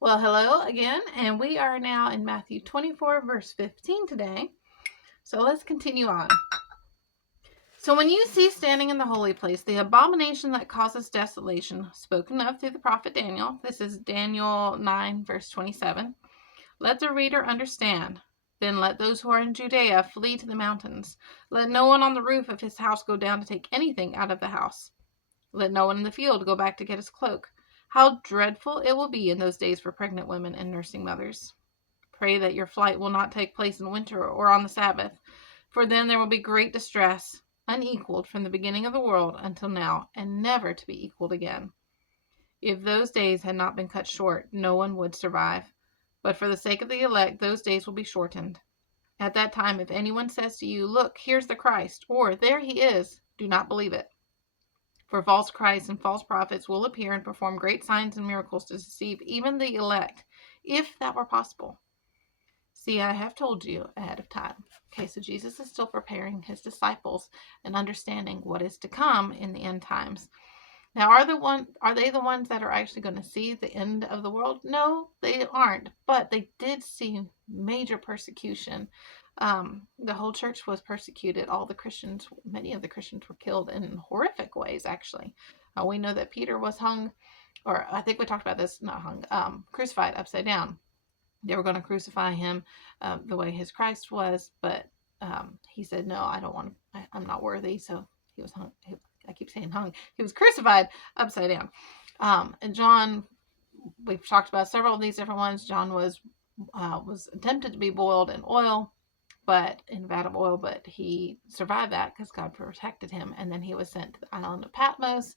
Well, hello again, and we are now in Matthew 24, verse 15 today. So let's continue on. So when you see standing in the holy place the abomination that causes desolation, spoken of through the prophet Daniel, this is Daniel 9, verse 27, let the reader understand. Then let those who are in Judea flee to the mountains. Let no one on the roof of his house go down to take anything out of the house. Let no one in the field go back to get his cloak. How dreadful it will be in those days for pregnant women and nursing mothers. Pray that your flight will not take place in winter or on the Sabbath, for then there will be great distress, unequaled from the beginning of the world until now, and never to be equaled again. If those days had not been cut short, no one would survive. But for the sake of the elect, those days will be shortened. At that time, if anyone says to you, "Look, here's the Christ," or "There he is," do not believe it. For false Christs and false prophets will appear and perform great signs and miracles to deceive even the elect, if that were possible. See, I have told you ahead of time. Okay, so Jesus is still preparing his disciples and understanding what is to come in the end times. Now, are they the ones that are actually going to see the end of the world? No, they aren't. But they did see major persecution. The whole church was persecuted. All the Christians, many of the Christians were killed in horrific ways, actually. We know that Peter was hung, or I think we talked about this, not hung, crucified upside down. They were going to crucify him the way his Christ was, but he said, no, I don't want to, I'm not worthy. So he was hung. I keep saying hung. He was crucified upside down. And John, we've talked about several of these different ones. John was attempted to be boiled in oil, but in a vat of oil, but he survived that because God protected him. And then he was sent to the island of Patmos,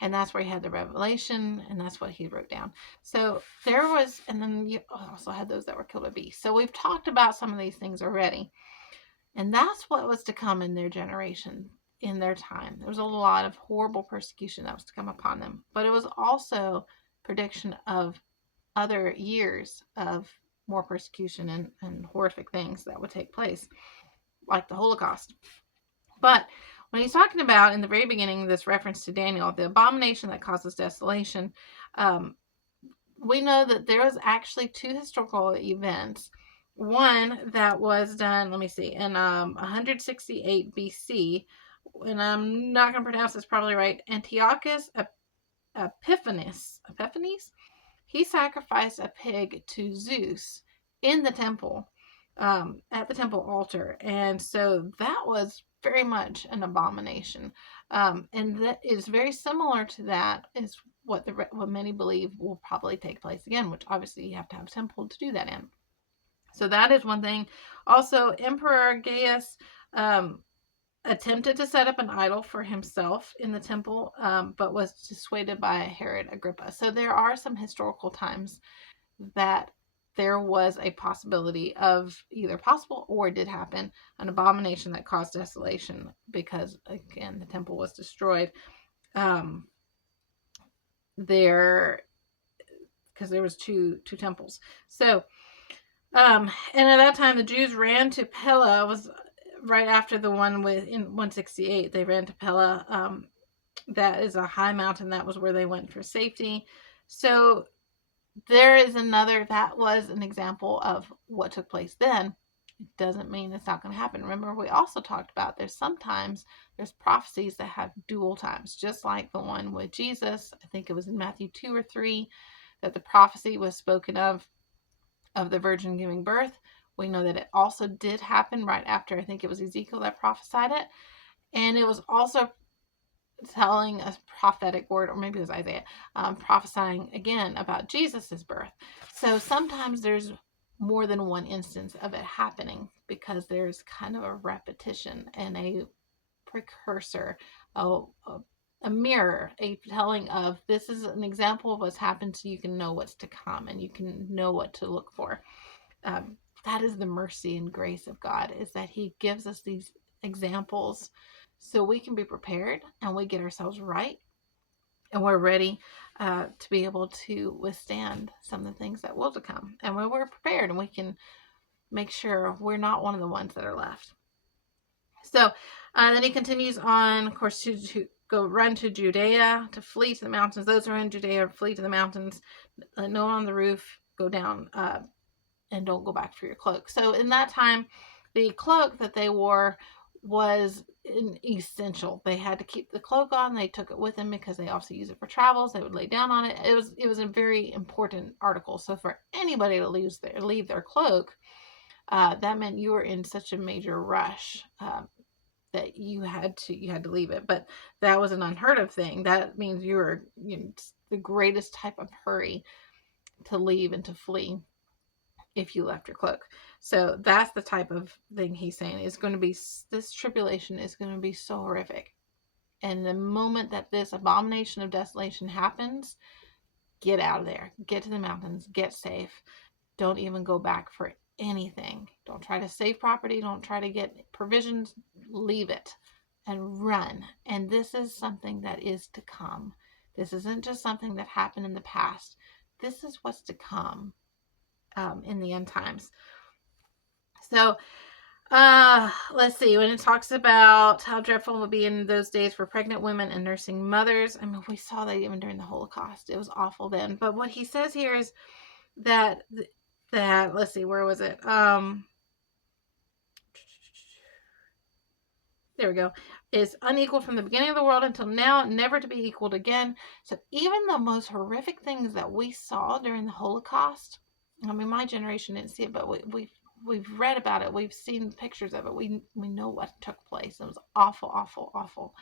and that's where he had the revelation, and that's what he wrote down. So there was, and then you also had those that were killed by beasts. So we've talked about some of these things already, and that's what was to come in their generation, in their time. There was a lot of horrible persecution that was to come upon them, but it was also prediction of other years of more persecution and horrific things that would take place, like the Holocaust. But when he's talking about in the very beginning, this reference to Daniel, the abomination that causes desolation, we know that there was actually two historical events. One that was done, let me see, in 168 BC, and I'm not going to pronounce this probably right, Antiochus Epiphanes, he sacrificed a pig to Zeus in the temple, at the temple altar. And so that was very much an abomination. And that is very similar to that is what many believe will probably take place again, which obviously you have to have a temple to do that in. So that is one thing. Also, Emperor Gaius attempted to set up an idol for himself in the temple, but was dissuaded by Herod Agrippa. So there are some historical times that there was a possibility of either possible or did happen, an abomination that caused desolation because, again, the temple was destroyed. There, because there was two temples. So, and at that time, the Jews ran to Pella. It was right after the one in 168. They ran to Pella. That is a high mountain. That was where they went for safety. So there is another, that was an example of what took place then. It doesn't mean it's not going to happen. Remember, we also talked about there's prophecies that have dual times, just like the one with Jesus. I think it was in Matthew 2 or 3 that the prophecy was spoken of the virgin giving birth. We know that it also did happen right after, I think it was Ezekiel that prophesied it. And it was also telling a prophetic word, or maybe it was Isaiah, prophesying again about Jesus's birth. So sometimes there's more than one instance of it happening because there's kind of a repetition and a precursor, a mirror, a telling of this is an example of what's happened, so you can know what's to come and you can know what to look for. That is the mercy and grace of God, is that he gives us these examples so we can be prepared and we get ourselves right and we're ready to be able to withstand some of the things that will to come. And when we're prepared, and we can make sure we're not one of the ones that are left. So then he continues on, of course, to go run to Judea, to flee to the mountains. Those who are in Judea flee to the mountains. no one on the roof, go down, and don't go back for your cloak. So in that time, the cloak that they wore was an essential. They had to keep the cloak on. They took it with them because they also use it for travels. They would lay down on it. It was a very important article. So for anybody to leave their cloak, that meant you were in such a major rush that you had to leave it. But that was an unheard of thing. That means you were the greatest type of hurry to leave and to flee if you left your cloak. So that's the type of thing he's saying is going to be, this tribulation is going to be so horrific. And the moment that this abomination of desolation happens, get out of there, get to the mountains, get safe. Don't even go back for anything. Don't try to save property. Don't try to get provisions. Leave it and run. And this is something that is to come. This isn't just something that happened in the past. This is what's to come in the end times. So let's see, when it talks about how dreadful it will be in those days for pregnant women and nursing mothers. I mean, we saw that even during the Holocaust. It was awful then. But what he says here is that let's see, where was it? There we go. Is unequaled from the beginning of the world until now, never to be equaled again. So even the most horrific things that we saw during the Holocaust, I mean, my generation didn't see it, but we've read about it. We've seen pictures of it. We know what took place. It was awful, awful, awful.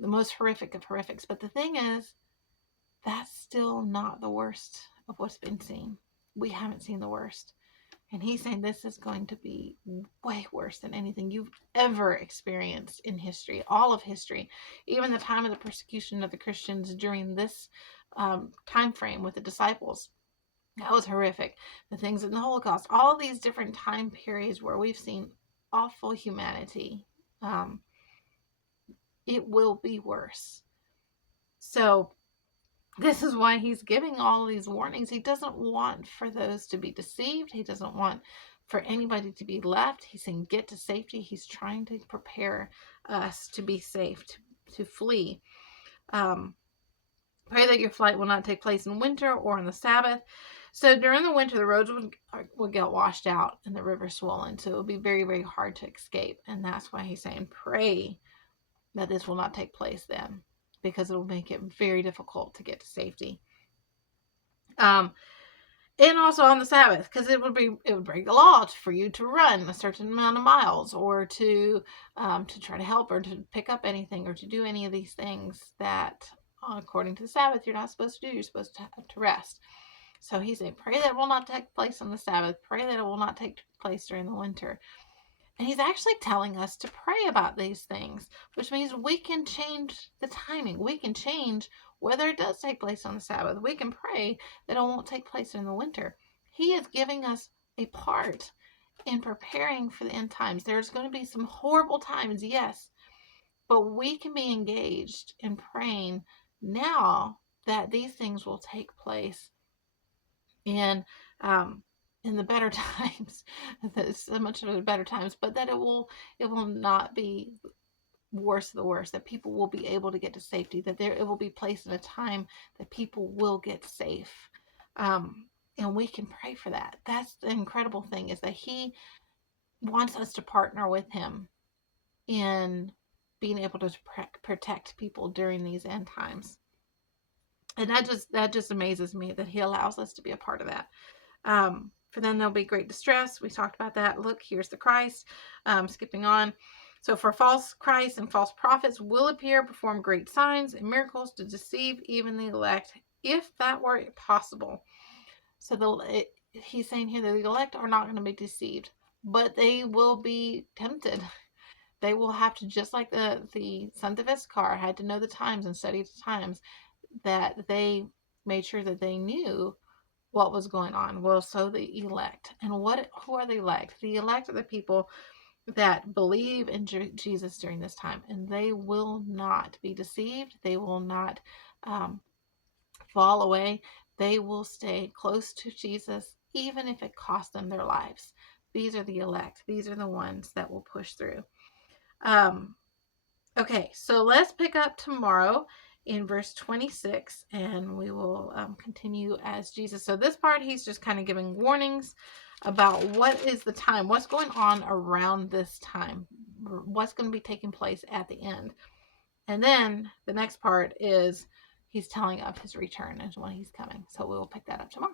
The most horrific of horrifics. But the thing is, that's still not the worst of what's been seen. We haven't seen the worst. And he's saying this is going to be way worse than anything you've ever experienced in history, all of history, even the time of the persecution of the Christians during this time frame with the disciples. That was horrific. The things in the Holocaust, all these different time periods where we've seen awful humanity. It will be worse. So this is why he's giving all these warnings. He doesn't want for those to be deceived. He doesn't want for anybody to be left. He's saying get to safety. He's trying to prepare us to be safe, to flee. Pray that your flight will not take place in winter or on the Sabbath. So during the winter, the roads would get washed out and the river swollen. So it would be very, very hard to escape. And that's why he's saying pray that this will not take place then, because it will make it very difficult to get to safety. And also on the Sabbath, because it would break the law for you to run a certain amount of miles, or to try to help, or to pick up anything, or to do any of these things that, according to the Sabbath, you're not supposed to do. You're supposed to rest. So he's saying, pray that it will not take place on the Sabbath. Pray that it will not take place during the winter. And he's actually telling us to pray about these things, which means we can change the timing. We can change whether it does take place on the Sabbath. We can pray that it won't take place in the winter. He is giving us a part in preparing for the end times. There's going to be some horrible times, yes, but we can be engaged in praying now that these things will take place in the better times, so much of the better times, but that it will not be worse, the worst, that people will be able to get to safety, that it will be placed in a time that people will get safe. And we can pray for that. That's the incredible thing, is that he wants us to partner with him in being able to protect people during these end times. And that just amazes me that he allows us to be a part of that. For then there'll be great distress. We talked about that. Look, here's the Christ. Skipping on. So for false Christs and false prophets will appear, perform great signs and miracles to deceive even the elect, if that were possible. So he's saying here that the elect are not going to be deceived, but they will be tempted. They will have to, just like the sons of Issachar had to know the times and study the times, that they made sure that they knew what was going on. Well, so the elect. And who are the elect? The elect are the people that believe in Jesus during this time, and they will not be deceived. They will not fall away. They will stay close to Jesus, even if it costs them their lives. These are the elect. These are the ones that will push through. Okay, so let's pick up tomorrow in verse 26, and we will continue as Jesus. So this part, he's just kind of giving warnings about what is the time, what's going on around this time, what's going to be taking place at the end. And then the next part is he's telling of his return and when he's coming. So we will pick that up tomorrow.